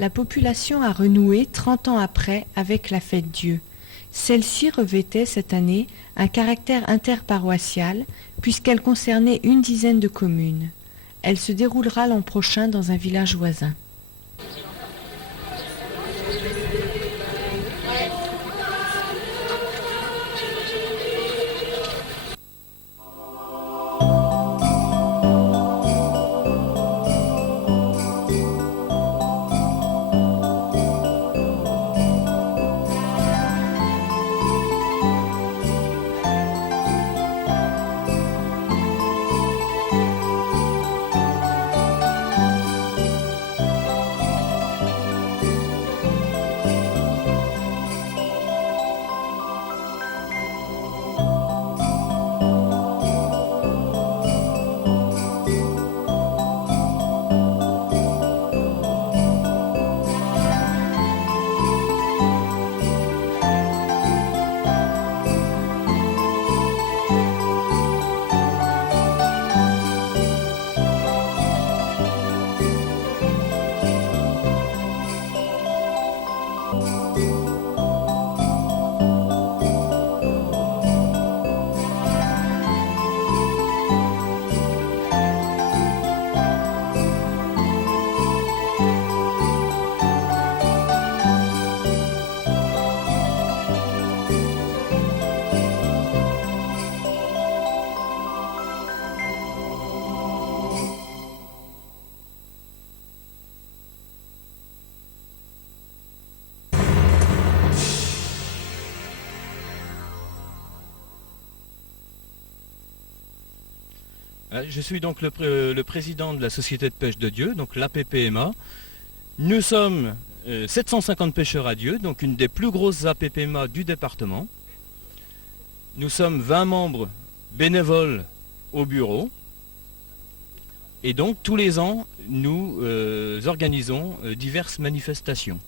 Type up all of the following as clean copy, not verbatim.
La population a renoué 30 ans après avec la fête Dieu. Celle-ci revêtait cette année un caractère interparoissial puisqu'elle concernait une dizaine de communes. Elle se déroulera l'an prochain dans un village voisin. Je suis donc le président de la Société de pêche de Dieu, donc l'APPMA. Nous sommes 750 pêcheurs à Dieu, donc une des plus grosses APPMA du département. Nous sommes 20 membres bénévoles au bureau. Et donc tous les ans, nous organisons diverses manifestations.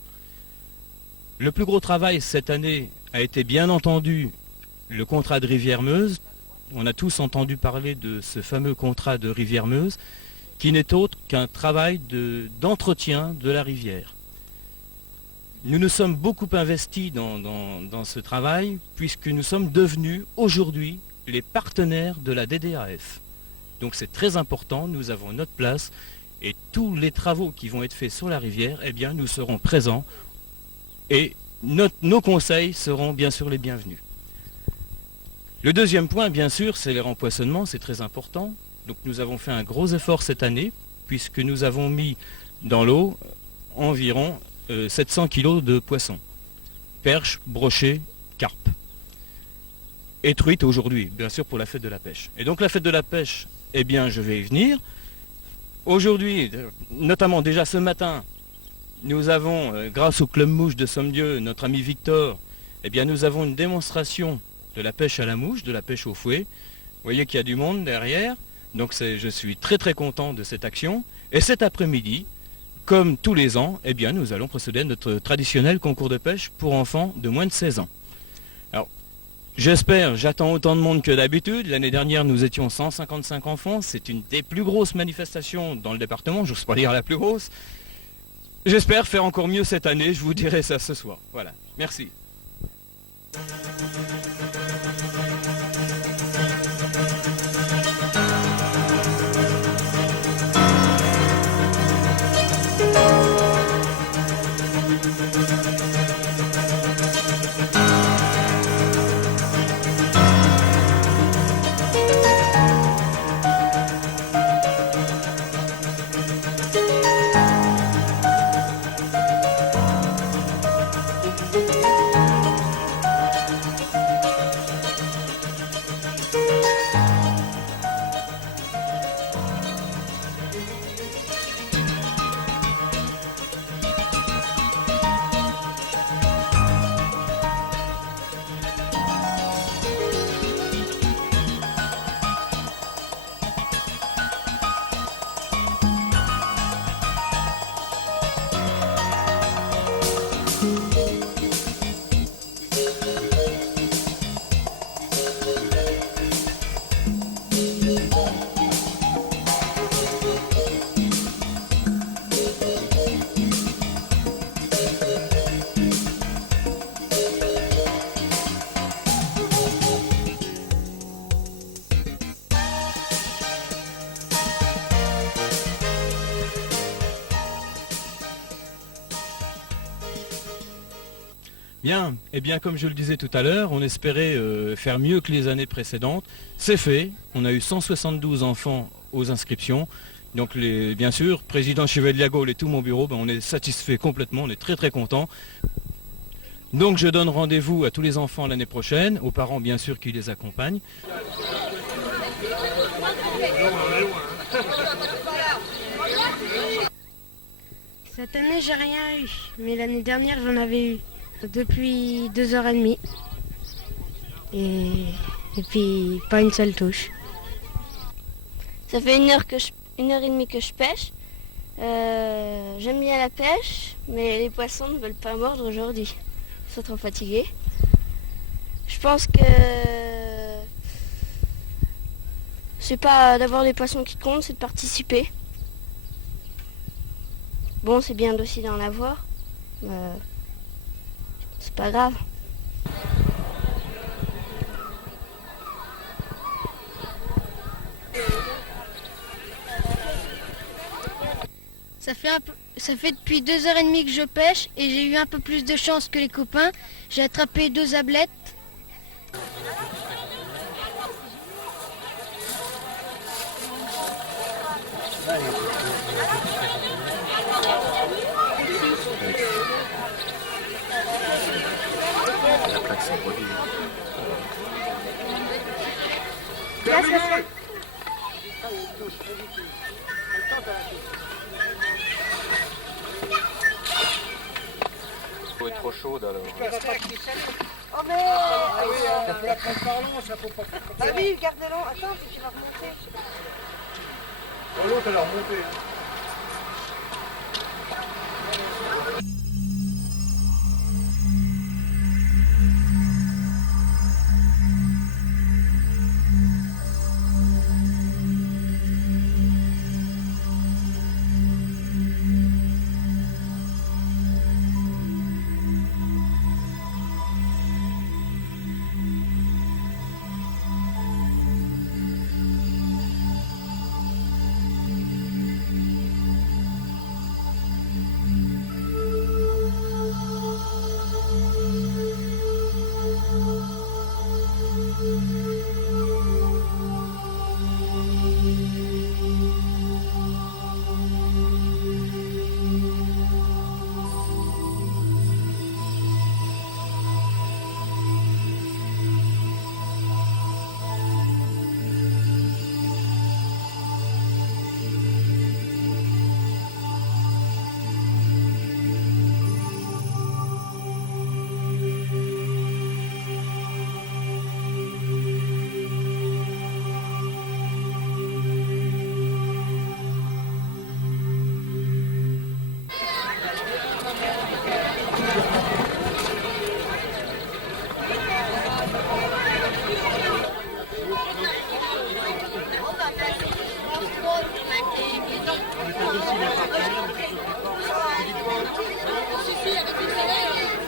Le plus gros travail cette année a été bien entendu le contrat de Rivière-Meuse. On a tous entendu parler de ce fameux contrat de Rivière-Meuse, qui n'est autre qu'un travail d'entretien de la rivière. Nous nous sommes beaucoup investis dans ce travail, puisque nous sommes devenus aujourd'hui les partenaires de la DDAF. Donc c'est très important, nous avons notre place, et tous les travaux qui vont être faits sur la rivière, eh bien nous serons présents, et nos conseils seront bien sûr les bienvenus. Le deuxième point, bien sûr, c'est les rempoissonnements, c'est très important. Donc nous avons fait un gros effort cette année, puisque nous avons mis dans l'eau environ 700 kg de poissons. Perches, brochets, carpes. Et truites aujourd'hui, bien sûr, pour la fête de la pêche. Et donc la fête de la pêche, eh bien, je vais y venir. Aujourd'hui, notamment déjà ce matin, nous avons, grâce au Club Mouche de Sommieux, notre ami Victor, eh bien, nous avons une démonstration de la pêche à la mouche, de la pêche au fouet. Vous voyez qu'il y a du monde derrière, donc je suis très très content de cette action. Et cet après-midi, comme tous les ans, eh bien, nous allons procéder à notre traditionnel concours de pêche pour enfants de moins de 16 ans. Alors, j'attends autant de monde que d'habitude. L'année dernière, nous étions 155 enfants. C'est une des plus grosses manifestations dans le département, je n'ose pas dire la plus grosse. J'espère faire encore mieux cette année, je vous dirai ça ce soir. Voilà, merci. Bien, eh bien comme je le disais tout à l'heure, on espérait faire mieux que les années précédentes. C'est fait, on a eu 172 enfants aux inscriptions. Donc bien sûr, président Chevalier Gaulle et tout mon bureau, on est satisfait complètement, on est très très content. Donc je donne rendez-vous à tous les enfants l'année prochaine, aux parents bien sûr qui les accompagnent. Cette année, j'ai rien eu, mais l'année dernière, j'en avais eu depuis 2h30. Et puis, pas une seule touche. Ça fait 1h30 que je pêche. J'aime bien la pêche, mais les poissons ne veulent pas mordre aujourd'hui. Ils sont trop fatigués. Je pense que c'est pas d'avoir les poissons qui comptent, c'est de participer. Bon, c'est bien aussi d'en avoir. C'est pas grave. Ça fait depuis 2h30 que je pêche et j'ai eu un peu plus de chance que les copains. J'ai attrapé 2 ablettes. L'eau est trop chaude alors. Oh mais ça faut la prendre par l'eau, ça faut pas. Ah oui, gardez l'eau, attends, puis tu vas remonter. L'autre elle a remonté.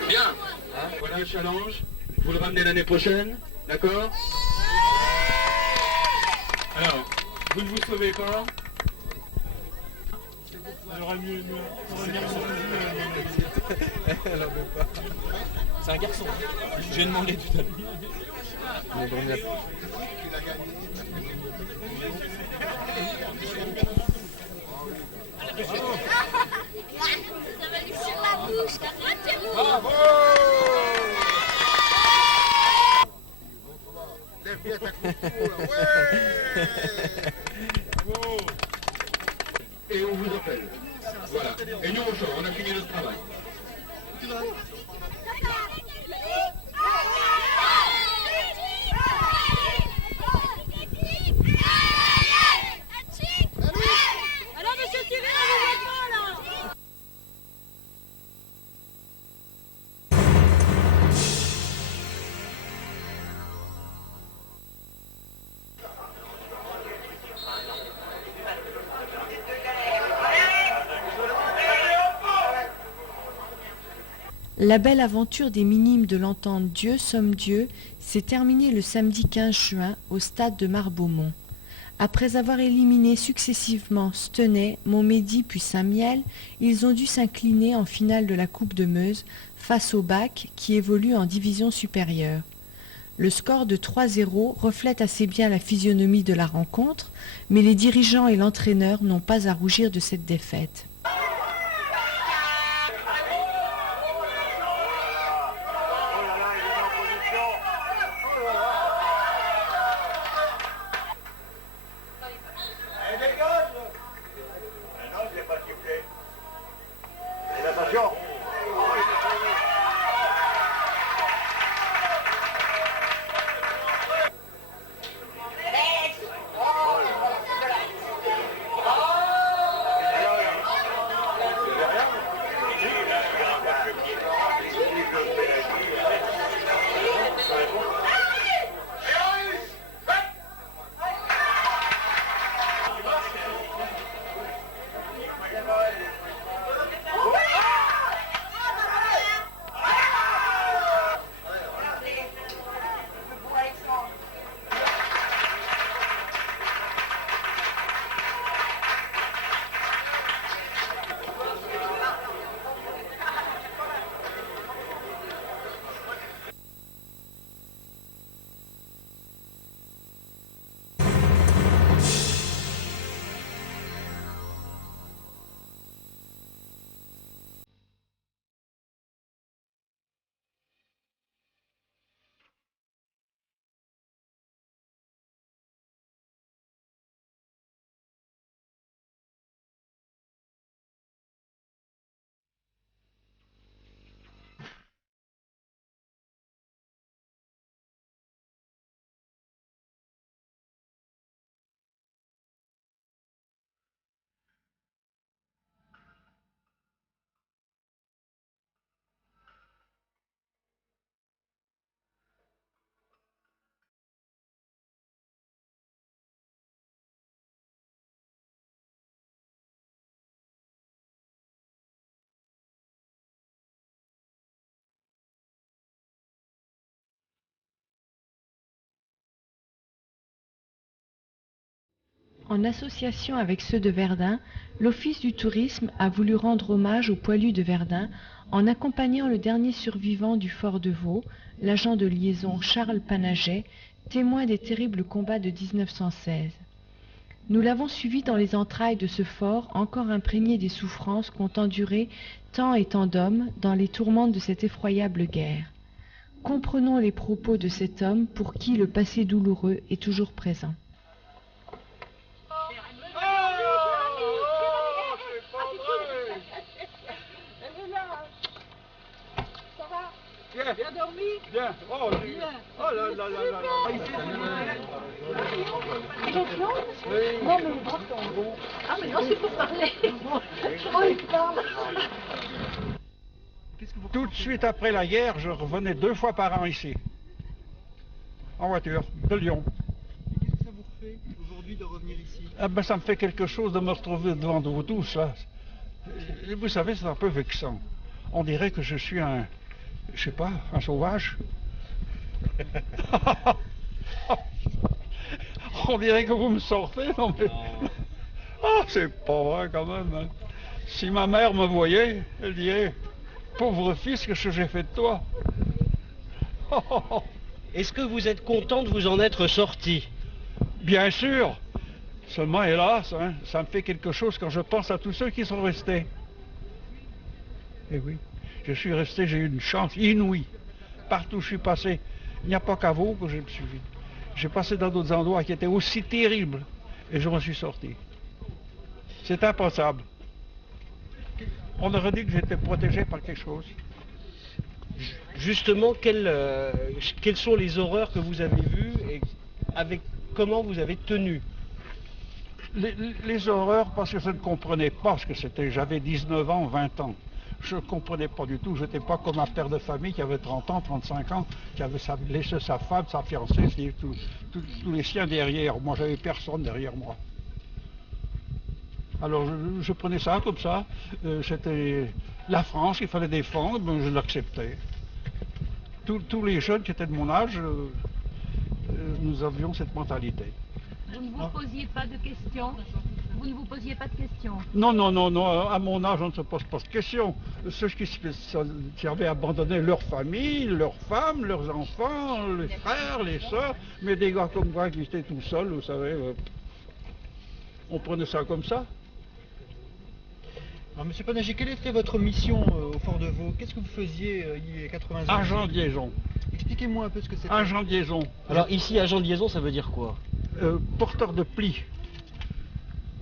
Bien, voilà un challenge. Vous le ramenez l'année prochaine, d'accord? Alors, vous ne vous sauvez pas? C'est un garçon. J'ai demandé tout à l'heure. Bravo! Lève bien ta coucou, là. Ouais! Bravo! Et on vous appelle. Voilà. Et nous on sort, on a fini notre travail. Alors, monsieur Thierry, on vous attend là. La belle aventure des minimes de l'entente Dieu sommes Dieu s'est terminée le samedi 15 juin au stade de Marbeaumont. Après avoir éliminé successivement Stenay, Montmédy puis Saint-Miel, ils ont dû s'incliner en finale de la Coupe de Meuse face au Bac qui évolue en division supérieure. Le score de 3-0 reflète assez bien la physionomie de la rencontre, mais les dirigeants et l'entraîneur n'ont pas à rougir de cette défaite. En association avec ceux de Verdun, l'Office du tourisme a voulu rendre hommage aux poilus de Verdun en accompagnant le dernier survivant du fort de Vaux, l'agent de liaison Charles Panaget, témoin des terribles combats de 1916. Nous l'avons suivi dans les entrailles de ce fort encore imprégné des souffrances qu'ont endurées tant et tant d'hommes dans les tourmentes de cette effroyable guerre. Comprenons les propos de cet homme pour qui le passé douloureux est toujours présent. Bien dormi? Bien. Oh, bien. Oh là là là là là. Il est blond, monsieur? Non, mais le bras tombe. Ah, mais non, c'est pour parler. Oh, il parle. Tout de suite après la guerre, je revenais 2 fois par an ici. En voiture, de Lyon. Qu'est-ce que ça vous fait aujourd'hui de revenir ici? Ah ben, ça me fait quelque chose de me retrouver devant vous tous, là. Et vous savez, c'est un peu vexant. On dirait que je suis un... je sais pas, un sauvage. On dirait que vous me sortez, non mais... Ah, c'est pas vrai quand même. Hein. Si ma mère me voyait, elle dirait, pauvre fils, qu'est-ce que j'ai fait de toi? Est-ce que vous êtes content de vous en être sorti? Bien sûr. Seulement, hélas, hein, ça me fait quelque chose quand je pense à tous ceux qui sont restés. Eh oui. Je suis resté, j'ai eu une chance inouïe. Partout où je suis passé, il n'y a pas qu'à Vaud que je me suis vu. J'ai passé dans d'autres endroits qui étaient aussi terribles et je m'en suis sorti. C'est impensable. On aurait dit que j'étais protégé par quelque chose. Justement, quelles sont les horreurs que vous avez vues et avec comment vous avez tenu? Les horreurs, parce que je ne comprenais pas ce que c'était. J'avais 19 ans, 20 ans. Je ne comprenais pas du tout. Je n'étais pas comme un père de famille qui avait 30 ans, 35 ans, qui avait laissé sa femme, sa fiancée, tous les siens derrière. Moi, j'avais personne derrière moi. Alors, je prenais ça comme ça. C'était la France qu'il fallait défendre, mais je l'acceptais. Tous les jeunes qui étaient de mon âge, nous avions cette mentalité. Vous ne vous posiez pas de questions? Vous ne vous posiez pas de questions? Non, non, non, non, à mon âge, on ne se pose pas de questions. Ceux qui avaient abandonné leur famille, leurs femmes, leurs enfants, les frères, les sœurs, mais des gars comme moi qui étaient tout seuls, vous savez, on prenait ça comme ça. Alors, Monsieur Panaché, quelle était votre mission au Fort de Vaux? Qu'est-ce que vous faisiez il y a 80 ans? Agent de liaison. Expliquez-moi un peu ce que c'était. Agent de liaison. Alors ici, agent de liaison, ça veut dire quoi? Porteur de pli.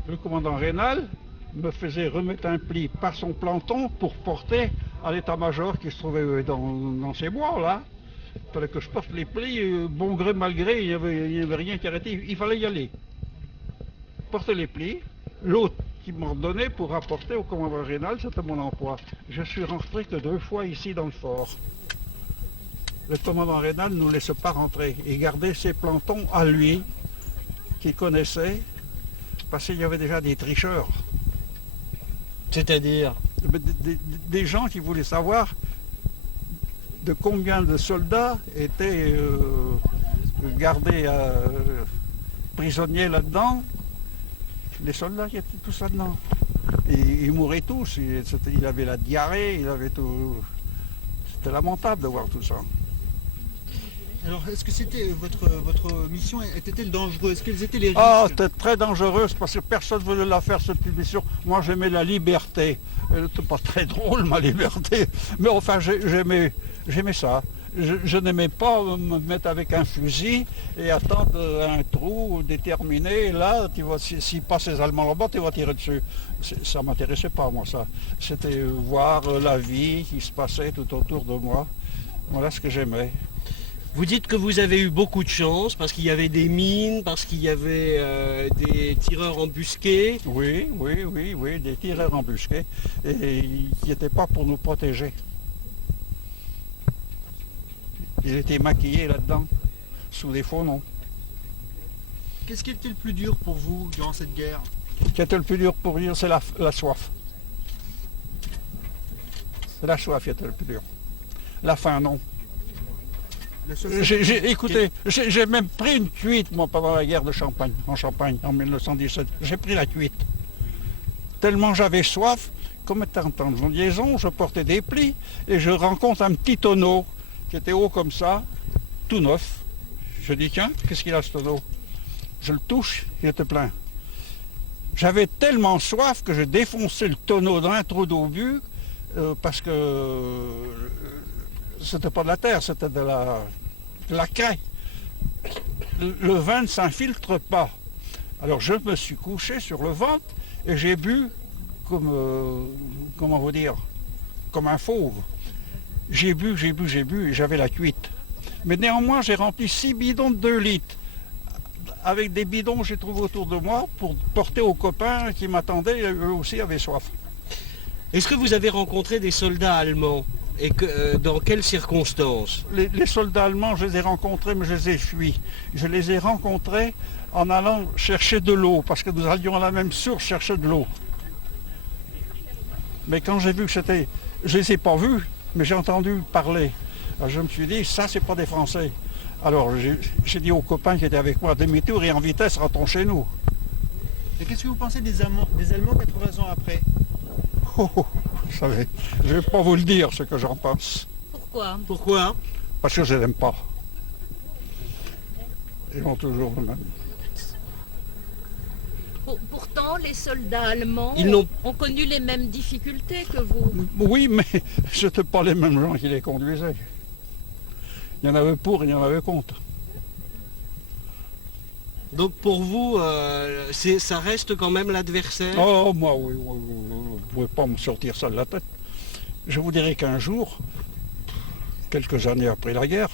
Le commandant Rénal me faisait remettre un pli par son planton pour porter à l'état-major qui se trouvait dans ces bois là. Il fallait que je porte les plis, bon gré mal gré, il n'y avait rien qui arrêtait, il fallait y aller. Porter les plis, l'autre qui m'en donnait pour rapporter au commandant Rénal, c'était mon emploi. Je suis rentré que 2 fois ici dans le fort. Le commandant Rénal ne nous laissait pas rentrer. Il gardait ses plantons à lui, qu'il connaissait, parce qu'il y avait déjà des tricheurs. C'est-à-dire? Des gens qui voulaient savoir de combien de soldats étaient gardés prisonniers là-dedans. Les soldats qui étaient tous là-dedans. Et ils mouraient tous. Il avait la diarrhée, il avait tout. C'était lamentable de voir tout ça. Alors, est-ce que c'était votre mission était-elle dangereuse? Quels étaient les risques? Ah, c'était très dangereuse parce que personne ne voulait la faire cette mission. Moi, j'aimais la liberté. Elle n'était pas très drôle, ma liberté. Mais enfin, j'aimais ça. Je n'aimais pas me mettre avec un fusil et attendre un trou déterminé. Là, tu vois, s'il passe les Allemands là-bas, tu vas tirer dessus. Ça ne m'intéressait pas, moi, ça. C'était voir la vie qui se passait tout autour de moi. Voilà ce que j'aimais. Vous dites que vous avez eu beaucoup de chance parce qu'il y avait des mines, parce qu'il y avait des tireurs embusqués. Oui, des tireurs embusqués et qui n'étaient pas pour nous protéger. Ils étaient maquillés là-dedans, sous des faux noms. Qu'est-ce qui était le plus dur pour vous durant cette guerre? Ce qui était le plus dur pour dire, c'est la soif. C'est la soif qui était le plus dur. La faim, non. Écoutez, j'ai même pris une cuite, moi, pendant la guerre de Champagne, en 1917. J'ai pris la cuite. Tellement j'avais soif, comme étant en liaison, je portais des plis et je rencontre un petit tonneau qui était haut comme ça, tout neuf. Je dis, tiens, qu'est-ce qu'il a ce tonneau? Je le touche, il était plein. J'avais tellement soif que j'ai défoncé le tonneau dans un trou d'obus parce que c'était pas de la terre, c'était de la craie. Le vin ne s'infiltre pas. Alors je me suis couché sur le ventre et j'ai bu comme, comment vous dire, comme un fauve. J'ai bu et j'avais la cuite. Mais néanmoins, j'ai rempli 6 bidons de 2 litres. Avec des bidons que j'ai trouvés autour de moi pour porter aux copains qui m'attendaient, eux aussi avaient soif. Est-ce que vous avez rencontré des soldats allemands? Et dans quelles circonstances? Les soldats allemands, je les ai rencontrés, mais je les ai fuis. Je les ai rencontrés en allant chercher de l'eau, parce que nous allions à la même source chercher de l'eau. Mais quand j'ai vu que c'était... Je ne les ai pas vus, mais j'ai entendu parler. Alors je me suis dit, ça, c'est pas des Français. Alors j'ai dit aux copains qui étaient avec moi, demi-tour et en vitesse, rentrons chez nous. Et qu'est-ce que vous pensez des Allemands 80 ans après? Vous savez, je ne vais pas vous le dire ce que j'en pense. Pourquoi? Parce que je ne l'aime pas. Ils vont toujours le même. Pourtant, les soldats allemands ont connu les mêmes difficultés que vous. Oui, mais ce n'étaient pas les mêmes gens qui les conduisaient. Il y en avait pour et il y en avait contre. Donc pour vous, ça reste quand même l'adversaire? Oh, moi, oui, vous ne pouvez pas me sortir ça de la tête. Je vous dirais qu'un jour, quelques années après la guerre,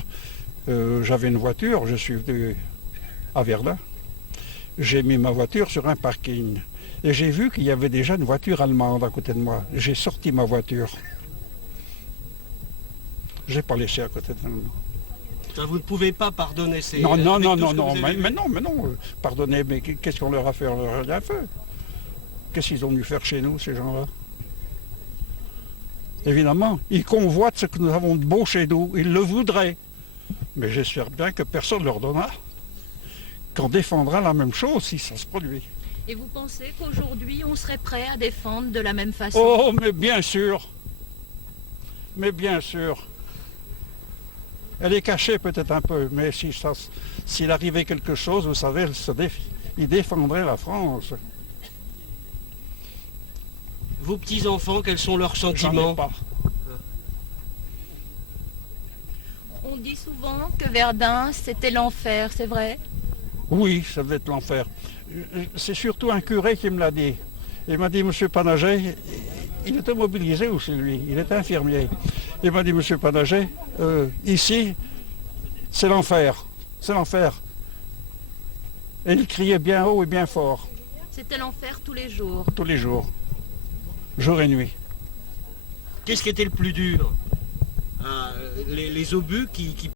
j'avais une voiture, je suis venu à Verdun. J'ai mis ma voiture sur un parking. Et j'ai vu qu'il y avait déjà une voiture allemande à côté de moi. J'ai sorti ma voiture. Je n'ai pas laissé à côté de moi. Vous ne pouvez pas pardonner ces... Non, mais non, pardonnez, mais qu'est-ce qu'on leur a fait? On leur a rien fait. Qu'est-ce qu'ils ont dû faire chez nous, ces gens-là? Évidemment, ils convoitent ce que nous avons de beau chez nous, ils le voudraient. Mais j'espère bien que personne ne leur donnera. qu'on défendra la même chose si ça se produit. Et vous pensez qu'aujourd'hui, on serait prêt à défendre de la même façon? Oh, mais bien sûr. Mais bien sûr. Elle est cachée peut-être un peu, mais s'il arrivait quelque chose, vous savez, il défendrait la France. Vos petits-enfants, quels sont leurs J'en ai sentiments? pas. On dit souvent que Verdun, c'était l'enfer, c'est vrai? Oui, ça devait être l'enfer. C'est surtout un curé qui me l'a dit. Il m'a dit, monsieur Panaget, il était mobilisé aussi, lui, il était infirmier. Il m'a dit, monsieur Panaget, ici, c'est l'enfer, c'est l'enfer. Et il criait bien haut et bien fort, C'était l'enfer tous les jours. tous les jours, jour et nuit. Qu'est-ce qui était le plus dur? Les obus qui